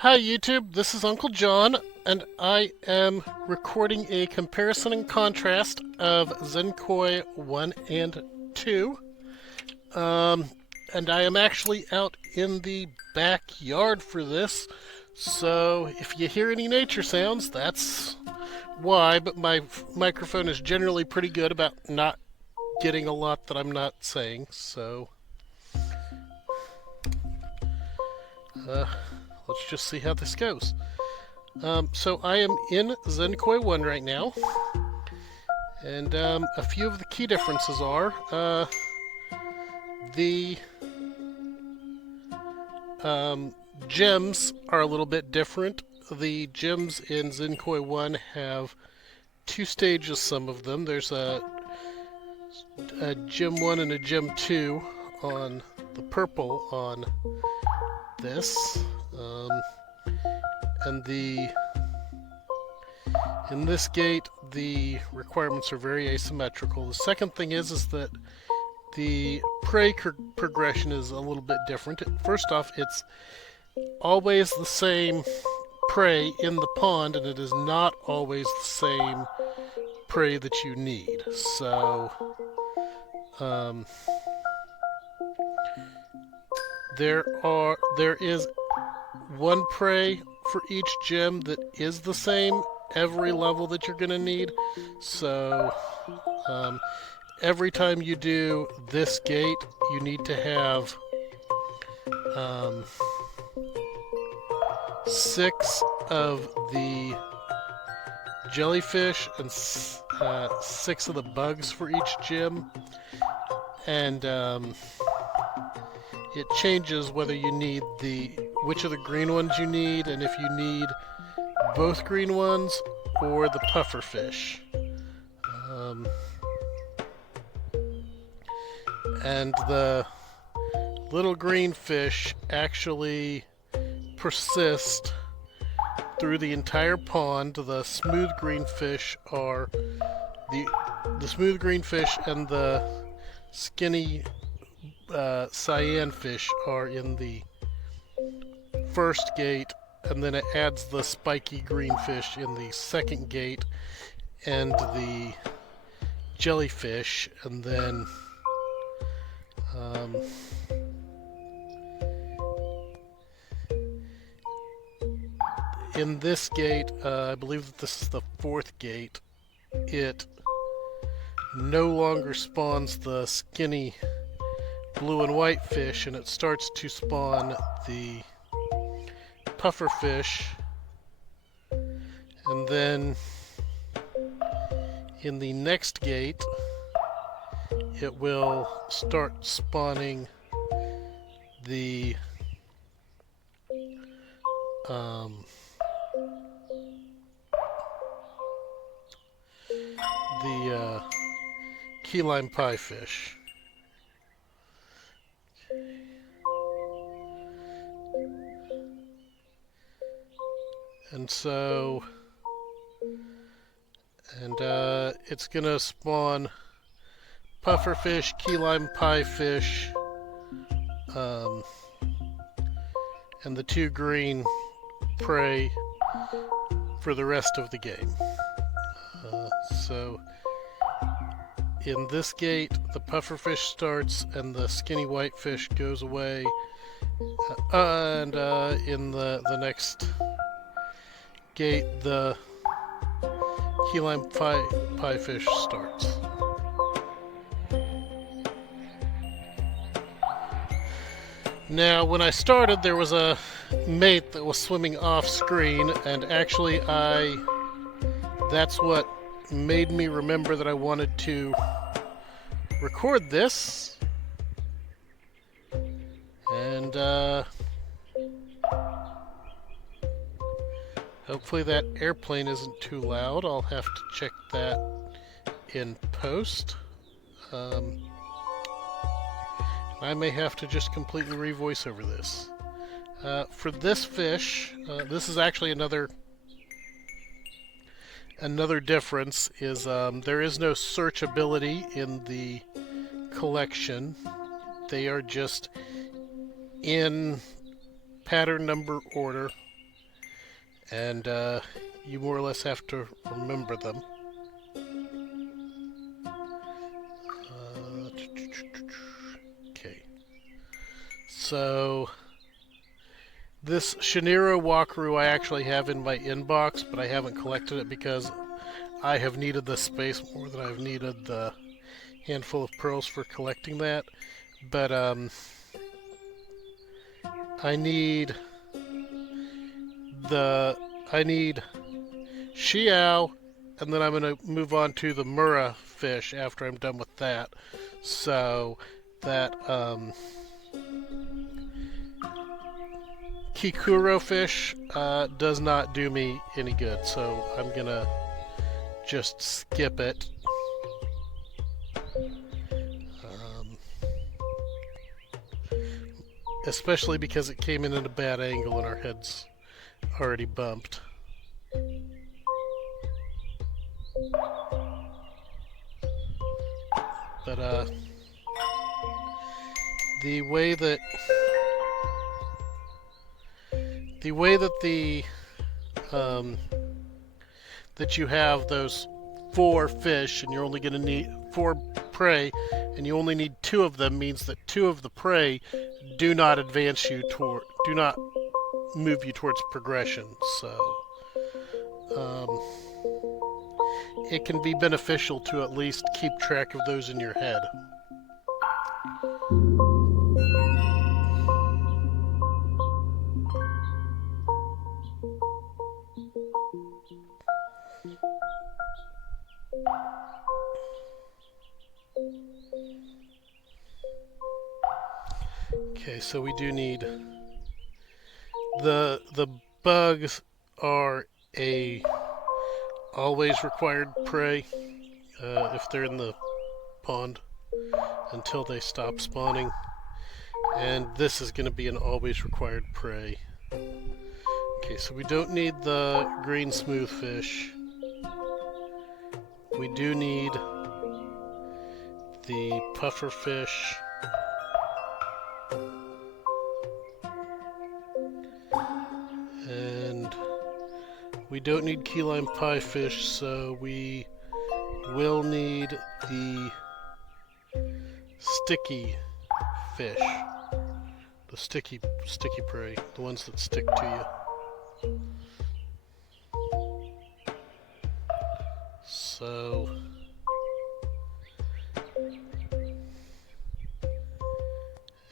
Hi YouTube, this is Uncle John, and I am recording a comparison and contrast of Zen Koi 1 and 2. And I am actually out in the backyard for this, so if you hear any nature sounds, that's why, but my microphone is generally pretty good about not getting a lot that I'm not saying, so uh, let's just see how this goes. So I am in Zen Koi 1 right now, and a few of the key differences are the gems are a little bit different. The gems in Zen Koi 1 have two stages, some of them. There's a gem 1 and a gem 2 on the purple on this. And in this gate, the requirements are very asymmetrical. The second thing is that the prey progression is a little bit different. First off, it's always the same prey in the pond, and it is not always the same prey that you need. So, there is one prey for each gem that is the same every level that you're going to need. So every time you do this gate, you need to have 6 of the jellyfish and 6 of the bugs for each gem. And it changes whether you need which of the green ones you need, and if you need both green ones or the puffer fish. And the little green fish actually persist through the entire pond. The smooth green fish are the smooth green fish and the skinny cyan fish are in the first gate, and then it adds the spiky green fish in the second gate and the jellyfish, and then in this gate, I believe that this is the 4th gate, it no longer spawns the skinny blue and white fish, and it starts to spawn the puffer fish. And then in the next gate, it will start spawning the key lime pie fish. And so, it's gonna spawn pufferfish, key lime pie fish, and the 2 green prey for the rest of the game. So, in this gate, the pufferfish starts and the skinny white fish goes away, and in the next gate, the key lime pie fish starts. Now, when I started, there was a mate that was swimming off screen, and actually that's what made me remember that I wanted to record this. And hopefully that airplane isn't too loud. I'll have to check that in post. I may have to just completely revoice over this. For this fish, this is actually another difference is there is no searchability in the collection. They are just in pattern number order and you more or less have to remember them. Okay. So this Shiniro Wakaru I actually have in my inbox, but I haven't collected it because I have needed the space more than I've needed the handful of pearls for collecting that. But I need Xiao, and then I'm gonna move on to the Mura fish after I'm done with that. So that Kikuro fish does not do me any good, so I'm gonna just skip it. Especially because it came in at a bad angle and our head's already bumped. But the way that that you have those 4 fish and you're only going to need 4 prey and you only need 2 of them means that 2 of the prey do not move you towards progression. So it can be beneficial to at least keep track of those in your head. Okay, so we do need the bugs are a always required prey if they're in the pond until they stop spawning, and this is going to be an always required prey. Okay, so we don't need the green smooth fish. We do need the puffer fish. And we don't need key lime pie fish, so we will need the sticky fish. The sticky prey, the ones that stick to you. So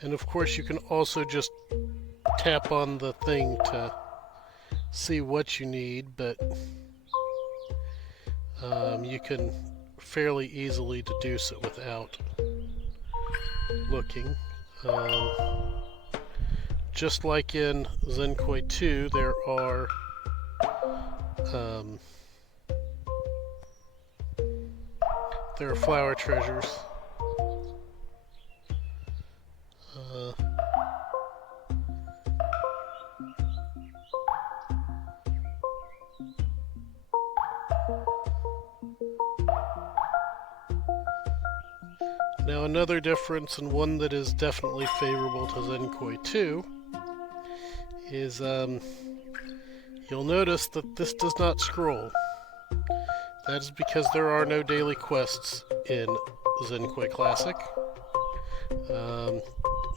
and of course you can also just tap on the thing to see what you need, but you can fairly easily deduce it without looking. Just like in Zen Koi 2, there are flower treasures. Now another difference, and one that is definitely favorable to Zen Koi 2, is you'll notice that this does not scroll. That is because there are no daily quests in Zen Koi Classic.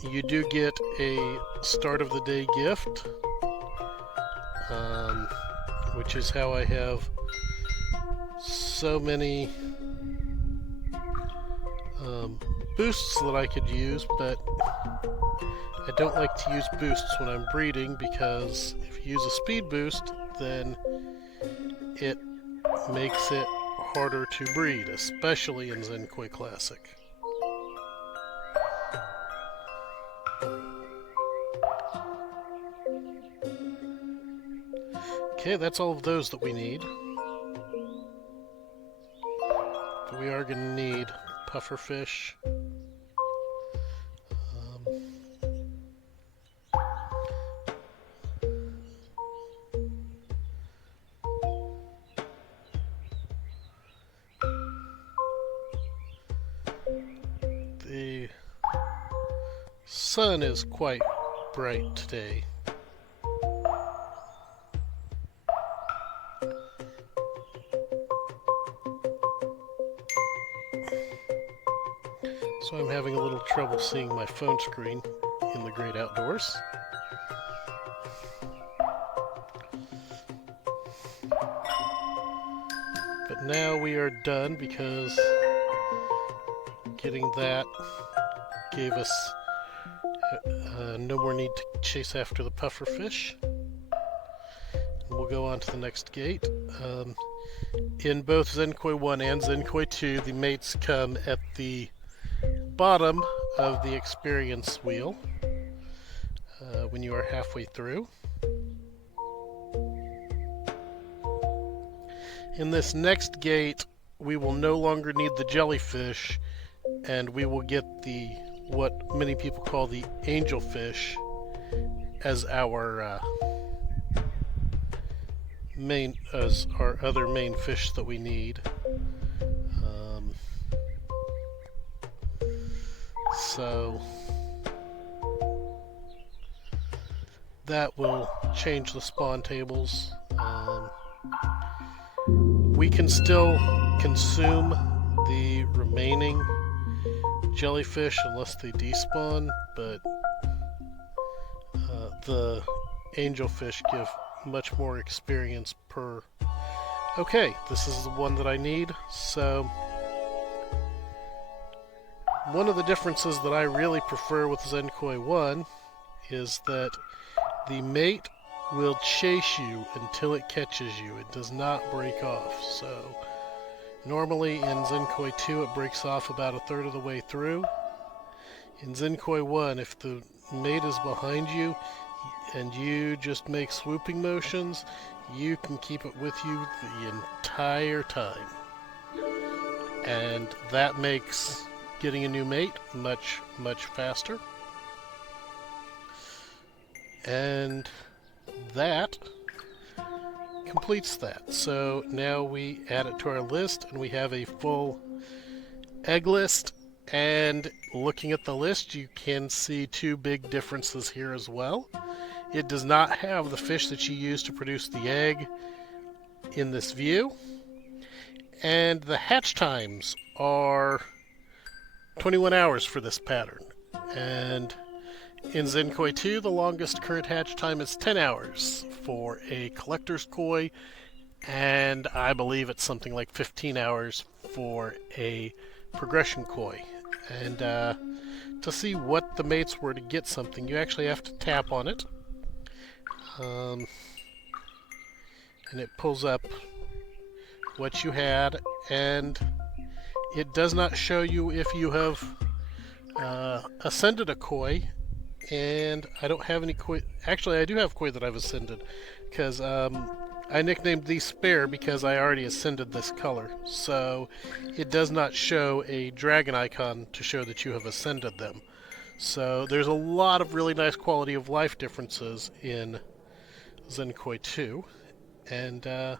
You do get a start of the day gift, which is how I have so many boosts that I could use, but I don't like to use boosts when I'm breeding, because if you use a speed boost, then it makes it harder to breed, especially in Zen Koi Classic. Okay, that's all of those that we need. But we are going to need puffer fish. The sun is quite bright today. So I'm having a little trouble seeing my phone screen in the great outdoors. But now we are done because getting that gave us no more need to chase after the puffer fish. We'll go on to the next gate. In both Zen Koi 1 and Zen Koi 2, the mates come at the bottom of the experience wheel when you are halfway through. In this next gate, we will no longer need the jellyfish, and we will get the what many people call the angelfish as our other main fish that we need. So that will change the spawn tables. We can still consume the remaining jellyfish unless they despawn, but the angelfish give much more experience per... Okay, this is the one that I need. So one of the differences that I really prefer with Zen Koi 1 is that the mate will chase you until it catches you. It does not break off. So normally in Zen Koi 2 it breaks off about a third of the way through. In Zen Koi 1, if the mate is behind you and you just make swooping motions, you can keep it with you the entire time. And that makes getting a new mate much, much faster. And that completes that. So now we add it to our list and we have a full egg list. And looking at the list, you can see two big differences here as well. It does not have the fish that you use to produce the egg in this view. And the hatch times are 21 hours for this pattern. And in Zen Koi 2, the longest current hatch time is 10 hours for a collector's koi, and I believe it's something like 15 hours for a progression koi. And to see what the mates were to get something, you actually have to tap on it. And it pulls up what you had, and it does not show you if you have ascended a koi. And I don't have any koi. Actually, I do have koi that I've ascended, because I nicknamed these spare because I already ascended this color. So it does not show a dragon icon to show that you have ascended them. So there's a lot of really nice quality of life differences in Zen Koi 2. And now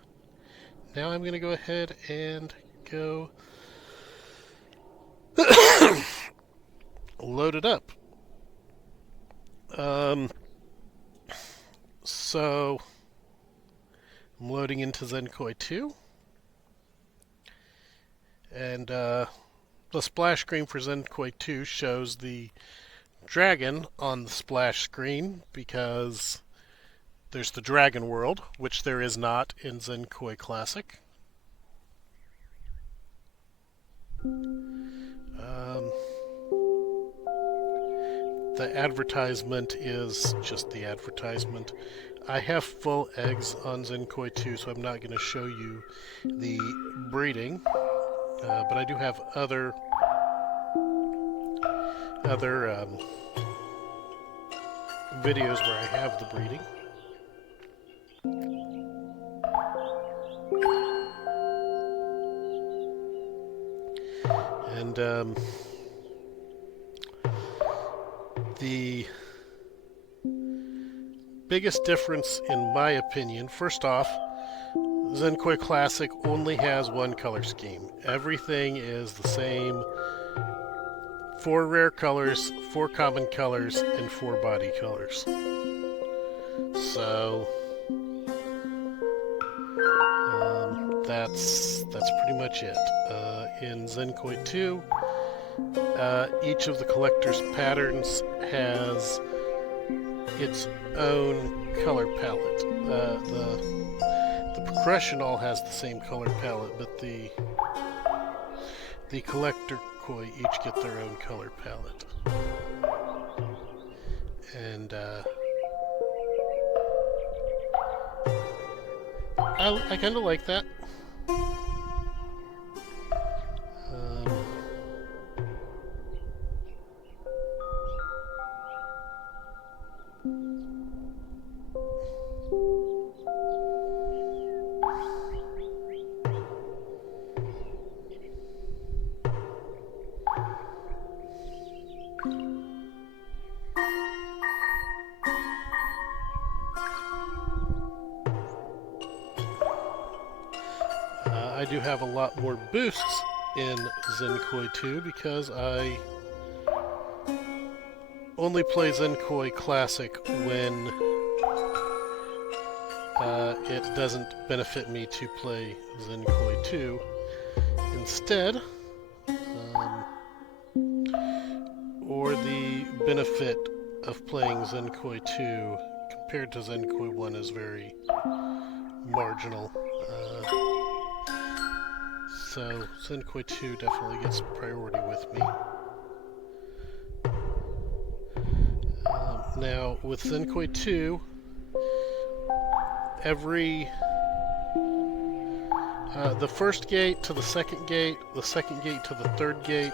I'm going to go ahead and go load it up. So I'm loading into Zen Koi 2, and the splash screen for Zen Koi 2 shows the dragon on the splash screen because there's the dragon world, which there is not in Zen Koi Classic. The advertisement is just the advertisement. I have full eggs on Zen Koi 2, so I'm not going to show you the breeding, but I do have other videos where I have the breeding. And the biggest difference, in my opinion, first off, Zen Koi Classic only has one color scheme. Everything is the same. 4 rare colors, 4 common colors, and 4 body colors. So that's pretty much it. In Zen Koi 2, Each of the collector's patterns has its own color palette. The progression all has the same color palette, but the collector koi each get their own color palette. And I kind of like that. I do have a lot more boosts in Zen Koi 2 because I only play Zen Koi Classic when it doesn't benefit me to play Zen Koi 2. Instead, or the benefit of playing Zen Koi 2 compared to Zen Koi 1 is very marginal. So Zen Koi 2 definitely gets priority with me. Now with Zen Koi 2, every the first gate to the second gate to the third gate,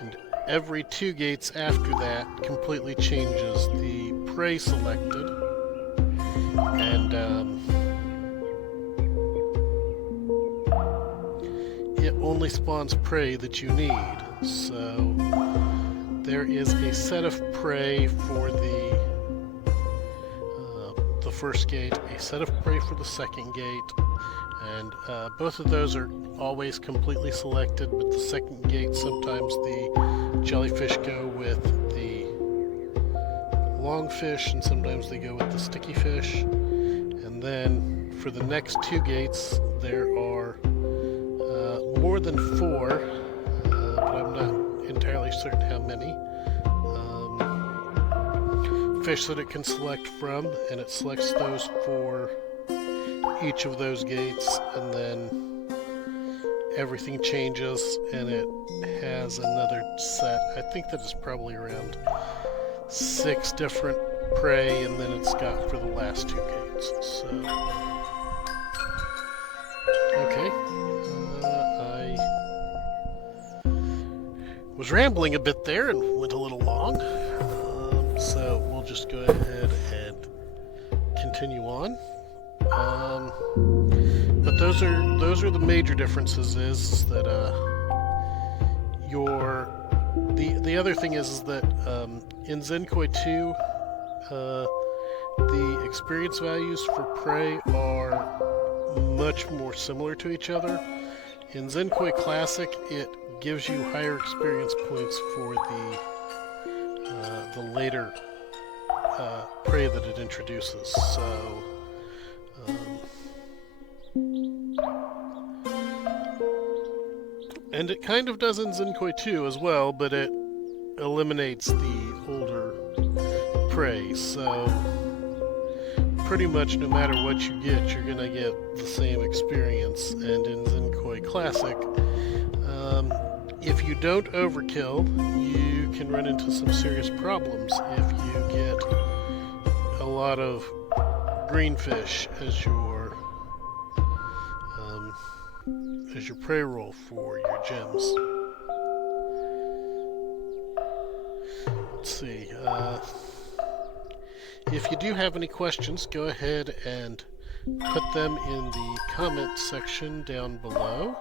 and every 2 gates after that completely changes the prey selected, and it only spawns prey that you need. So there is a set of prey for the first gate, a set of prey for the second gate, and both of those are always completely selected, but the second gate, sometimes the jellyfish go with the longfish and sometimes they go with the sticky fish. And then for the next 2 gates there are more than 4, but I'm not entirely certain how many fish that it can select from, and it selects those for each of those gates, and then everything changes and it has another set. I think that is probably around 6 different prey, and then it's got for the last 2 gates. So okay, I was rambling a bit there and went a little long, so we'll just go ahead and continue on. But those are the major differences. Is that the other thing is that in Zen Koi 2, the experience values for prey are much more similar to each other. In Zen Koi Classic, it gives you higher experience points for the later prey that it introduces. So and it kind of does in Zen Koi 2 as well, but it eliminates the older prey. So pretty much no matter what you get, you're going to get the same experience. And in Zen Koi Classic, if you don't overkill, you can run into some serious problems if you get a lot of greenfish as your prey roll for your gems. Let's see. If you do have any questions, go ahead and put them in the comment section down below.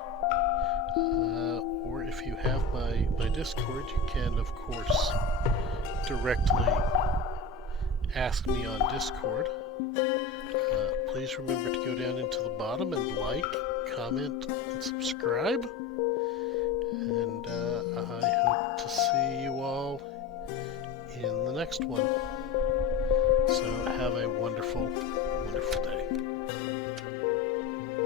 Or if you have my Discord, you can, of course, directly ask me on Discord. Please remember to go down into the bottom and like, comment, and subscribe. And I hope to see you all in the next one. So have a wonderful